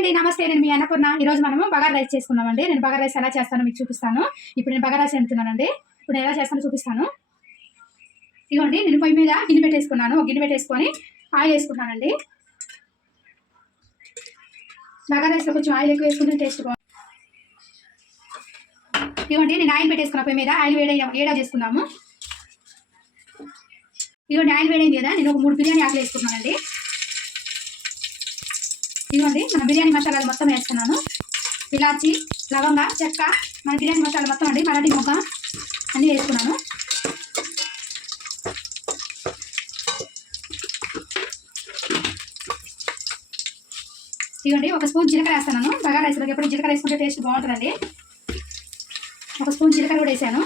అండి నమస్తే. నేను మీ అన్నపూర్ణ. ఈ రోజు మనము బగార్ రైస్ చేసుకున్నామండి నేను బగార్ రైస్ ఎలా చేస్తానో మీకు చూపిస్తాను. ఇప్పుడు నేను బగార్ రైస్ అండి ఇప్పుడు నేను ఎలా చేస్తానో చూపిస్తాను. ఇదిగోండి నేను పొయ్యి మీద గిన్నె పెట్టేసుకున్నాను. ఒక గిన్నె పెట్టేసుకొని ఆయిల్ వేసుకుంటానండి బగార్ రైస్లో కొంచెం ఆయిల్ ఎక్కువ వేసుకుంటే టేస్ట్ బాగుంది ఇదిగోండి నేను ఆయిల్ పెట్టేసుకున్న పొయ్యి మీద ఆయిల్ వేడ వేడా చేసుకుందాము. ఇదిగోండి ఆయిల్ వేడైంది కదా. నేను ఒక మూడు బిర్యానీ ఆకులు వేసుకున్నానండి ఇదిగోండి మన బిర్యానీ మసాలాలు మొత్తం వేస్తున్నాను. ఇలాచి లవంగ చెక్క మన బిర్యానీ మసాలా మొత్తం అండి మరాఠీ మొక్క అన్నీ వేసుకున్నాను. ఇదిగోండి ఒక స్పూన్ జీలకర్ర వేస్తున్నాను. బగారా రైస్లోకి ఎప్పుడు జీలకర్ర వేసుకుంటే టేస్ట్ బాగుంటుందండి. ఒక స్పూన్ జీలకర్ర కూడా వేసాను.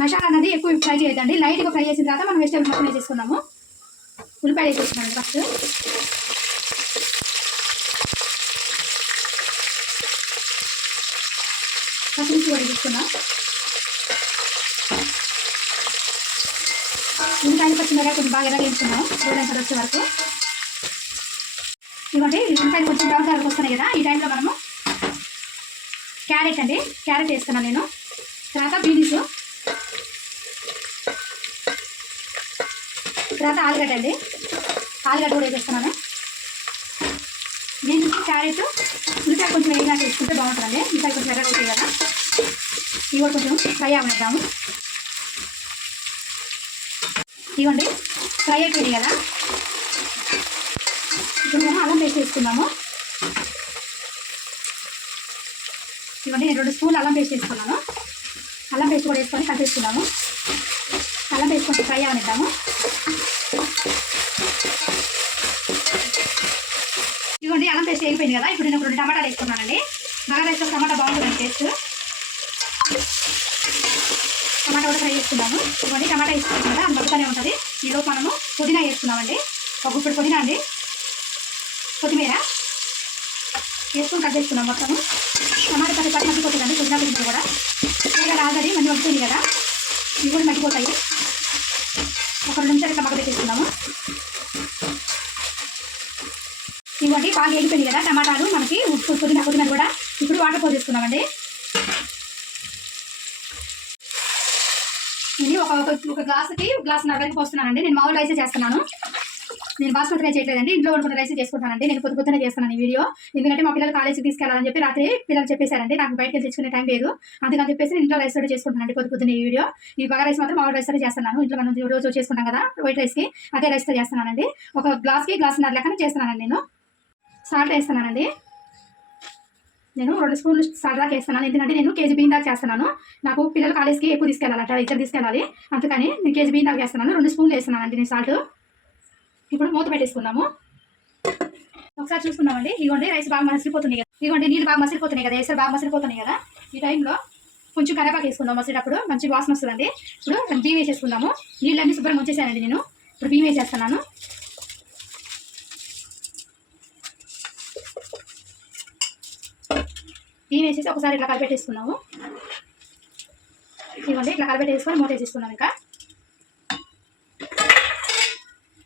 మసాలా అనేది ఎక్కువ ఫ్రై చేయొద్దండి. లైట్గా ఫ్రై చేసిన తర్వాత మనం వెజిటేబుల్ మొత్తం వేసేసుకున్నాము ఉల్లిపాయలు వేసేసుకున్నాను ఫస్ట్. పచ్చిమిర్చి కూడా ఉల్లిపాయలు పచ్చిమిరకాయ కొంచెం బాగా ఎరగేసుకున్నాం గోల్డెన్ కలర్ వచ్చే వరకు. ఇవ్వండి ఉల్లిపాయలు కొంచెం బ్రౌన్ కలర్కి వస్తున్నాయి కదా ఈ టైంలో మనము క్యారెట్ అండి క్యారెట్ వేస్తున్నాను నేను. తర్వాత బీన్స్. తర్వాత ఆలుగడ్డ అండి. ఆలుగడ్డ కూడా వేసేస్తున్నాను. క్యారెట్ ఉల్లిపాయ కొంచెం వేగినాక వేసుకుంటే బాగుంటుందండి. ఉల్లిపాయ కొంచెం ఎర్రగా అవుతాయి కదా. ఇవి కూడా కొంచెం ఫ్రై అవనిద్దాము. ఇవ్వండి. ఫ్రై అయిపోయింది కదా. ఇప్పుడు మనం అల్లం పేస్ట్ వేసుకుందాము. ఇవ్వండి నేను రెండు స్పూన్లు అల్లం పేస్ట్ వేసుకున్నాను. అల్లం పేస్ట్ కూడా వేసుకొని కలిపేసుకుందాము. అల్లం పేస్ట్ కొంచెం ఫ్రై అవనిద్దాము. ఇదిగోండి అల్లం పేస్ట్ అయిపోయింది కదా ఇప్పుడు నేను రెండు టమాటాలు వేసుకున్నానండి. బాగా వేసుకొని టమాటా బాగుంటుంది టేస్ట్. టమాటా కూడా ఫ్రై చేసుకున్నాను. ఇదిగోండి టమాటా వేసుకున్నాం కదా అందులోనే ఉంటుంది. ఈరోజు మనము పుదీనా వేసుకున్నామండి. ఒక ఇప్పుడు పుదీనా అండి. కొత్తిమీర వేసుకొని కట్ చేసుకున్నాం మొత్తము. టమాటా కట్టి పట్టి మగ్గిపోతుందండి పుదీనా పుదీనా కూడా. ఇంకా రాదని మంచి మగ్గుతుంది కదా. ఇవి కూడా మగ్గిపోతాయి. ఒక రెండు నిమిషాలు ఇట్లా మగ్గ పెట్టేసుకున్నాము ఇవ్వండి బాగా వేగిపోయింది కదా టమాటాలు మనకి ఉప్పు పుదీనా పుదీనా కూడా ఇప్పుడు వాటర్ పోసేసుకున్నామండి ఇది ఒక ఒక ఒక గ్లాసుకి గ్లాస్ వరకు పోస్తున్నానండి. నేను మామూలు రైసే చేస్తున్నాను. నేను బాస్మతి రైస్ చేయలేదండి ఇంట్లో వండుకున్న రైస్ చేసుకుంటానండి నేను పొద్దు పొద్దునే చేస్తున్నాను ఈ వీడియో. ఎందుకంటే మా పిల్లలు కాలేజీకి తీసుకెళ్ళాలని చెప్పి రాత్రి పిల్లలు చెప్పేశారండి. నాకు బయటకి తెచ్చుకునే టైం లేదు. అందుకని చెప్పేసి నేను ఇంట్లో రైస్ కూడా చేసుకుంటానండి పొద్దు పొద్దున్న ఈ వీడియో. ఈ బగా రైస్ మాత్రం మామూలు రైస్ చేస్తున్నాను. ఇంట్లో మనం రోజు చేసుకుంటాం కదా వైట్ రైస్కి అదే రైస్తో చేస్తున్నానండి. ఒక గ్లాస్కి గ్లాస్ గ్లాసున్నర లెక్కన చేస్తున్నానండి నేను. సాల్ట్ వేస్తున్నానండి. నేను రెండు స్పూన్లు సాల్ట్ దాకా వేస్తున్నాను. ఎందుకంటే నేను కేజీ బియ్యం దాకా చేస్తున్నాను. నాకు పిల్లలు కాలేజ్కి ఎక్కువ తీసుకెళ్ళాలట ఇద్దరు తీసుకెళ్ళాలి. అందుకని నేను కేజీ బియ్యం దాకా చేస్తున్నాను రెండు స్పూన్లు వేస్తున్నానండి నేను సాల్ట్. ఇప్పుడు మూత పెట్టేసుకుందాము. ఒకసారి చూసుకుందామండి. ఇదిగోండి రైస్ బాగా మసిలిపోతుంది కదా. ఇదిగోండి నీళ్ళు బాగా మసిలిపోతున్నాయి కదా. వేసారు బాగా మసిలిపోతున్నాయి కదా. ఈ టైంలో కొంచెం కరేపాకు వేసుకుందాం మసిలేటప్పుడు మంచి వాసన వస్తుందండి. ఇప్పుడు బియ్యం వేసేసుకుందాము. నీళ్ళన్నీ శుభ్రం వచ్చేసానండి నేను. ఇప్పుడు బియ్యం వేసేస్తున్నాను. బియ్యం వేసేసి ఒకసారి ఇట్లా కలిపెట్టేసుకున్నాము. ఇవ్వండి ఇట్లా కలిపెట్టేసుకొని మూత వేసేసుకున్నాం ఇంకా.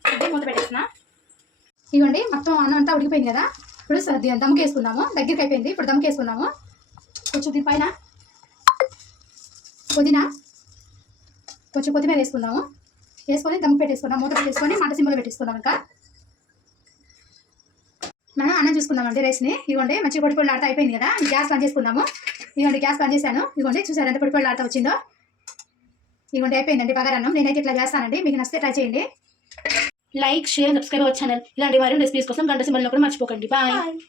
ఇదే మూత పెట్టేసిన ఇవ్వండి మొత్తం అన్నం అంతా ఉడికిపోయింది కదా. ఇప్పుడు స- ది- దమ్కి వేసుకుందాము దగ్గరికి అయిపోయింది ఇప్పుడు దమ్కి వేసుకుందాము కొంచెం దీనిపైన పుదీనా కొంచెం కొత్తిమీర వేసుకుందాము. వేసుకొని దమ్ము పెట్టేసుకుందాం మూత పెట్టేసుకొని మంట సింబలు పెట్టేసుకుందాం ఇంకా. మనం అన్నం చూసుకుందామండి రైస్ని. ఇదిగోండి మంచి పొడి పొడి ఆడుతూ అయిపోయింది కదా. గ్యాస్ బంద్ చేసుకుందాము. ఇదిగోండి గ్యాస్ బంద్ చేశాను. ఇదిగోండి చూసారు ఎంత పొడి పొడి ఆడుతూ వచ్చిందో? ఇదిగోండి అయిపోయిందండి బగారన్నం నేనైతే ఇట్లా చేస్తానండి. మీకు నచ్చితే ట్రై చేయండి. Like share subscribe our channel. ఇలాంటి మరిన్ని రెసిపీస్ కోసం గంట సింబల్ కూడా మర్చిపోకండి. బాయ్.